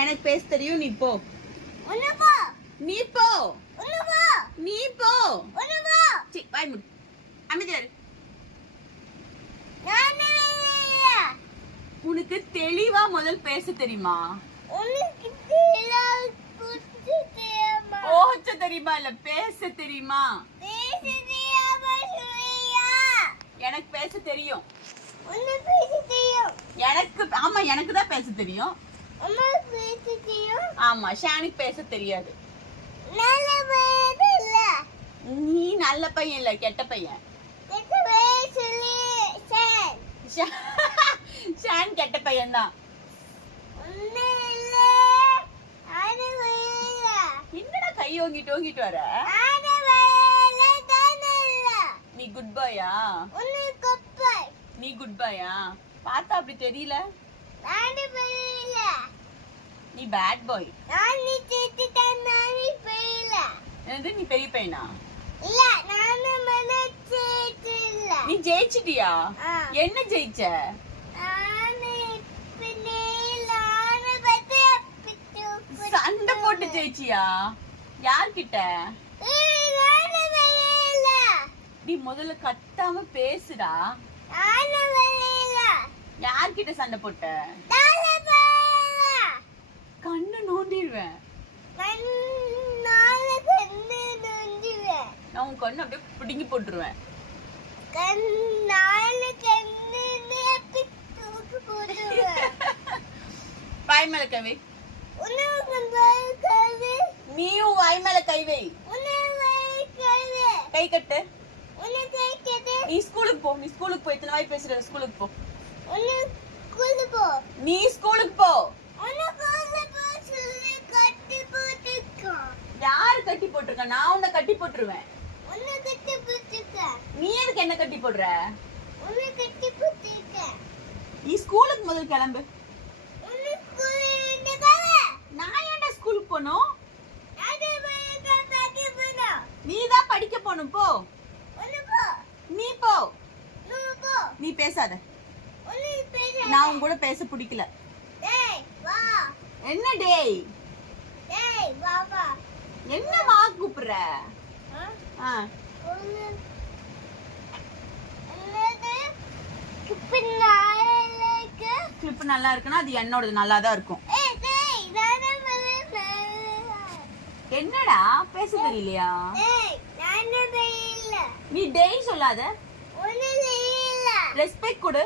எனக்கு பேச தெரியும், நீ போ. நீ போ. நீ போ. சி, வாய் மூடு. அமைதியா இரு. உனக்கு தெளிவா முதல் பேச தெரியுமா? ஓச்ச தெரியுமா இல்ல பேச தெரியுமா? எனக்கு பேச தெரியும். எனக்கு ஆமா, எனக்கு தான் பேச தெரியும். ஆமா, ஷானுக்கு பேச தெரியாது. நீ நல்ல பையன் இல்ல, கெட்ட பையன். ஷான் கெட்ட பையன் தான். என்னடா கை ஓங்கிட்டு வர? நீ குட் பாயா? நீ குட் பாயா? பார்த்தா அப்படி தெரியல. நீ பேட் பாய். என்னது, நீ பெரிய பையனா? நீ ஜெயிச்சிட்டியா? என்ன ஜெயிச்ச? சண்டை போட்டு ஜெயிச்சியா? யார்கிட்ட? நீ முதல்ல கத்தாம பேசுடா. யார்கிட்ட சண்டை போட்ட? கண்ணு நோண்டிடுவேன். நான் உன் கண்ணு அப்படியே பிடுங்கி போட்டுருவேன். வாய் மேல கை வை. நீயும் வாய் மேல கை வை. கை கட்டு. நீ ஸ்கூலுக்கு போ. நீ ஸ்கூலுக்கு போ. இத்தனை வாய் பேசுற. ஸ்கூலுக்கு போ. நீ ஸ்கூலுக்கு போ. யாரு கட்டி போட்டிருக்க? நான் உன்னை கட்டி போட்டுருவேன். நீ எதுக்கு என்ன கட்டி போடுற? நீ ஸ்கூலுக்கு முதல் கிளம்பு. நான் ஏன்டா ஸ்கூலுக்கு போகணும்? நீ தான் படிக்க போகணும். போ. நீ போ. நீ பேசாத. நான் உன் கூட பேச பிடிக்கல. என்ன டேய்? என்ன வா கூப்பிடுற? கிளிப் நல்லா இருக்குன்னா அது என்னோடது நல்லா தான் இருக்கும். என்னடா பேச தெரியலையா? நீ டேய் சொல்லாத. ரெஸ்பெக்ட் கொடு.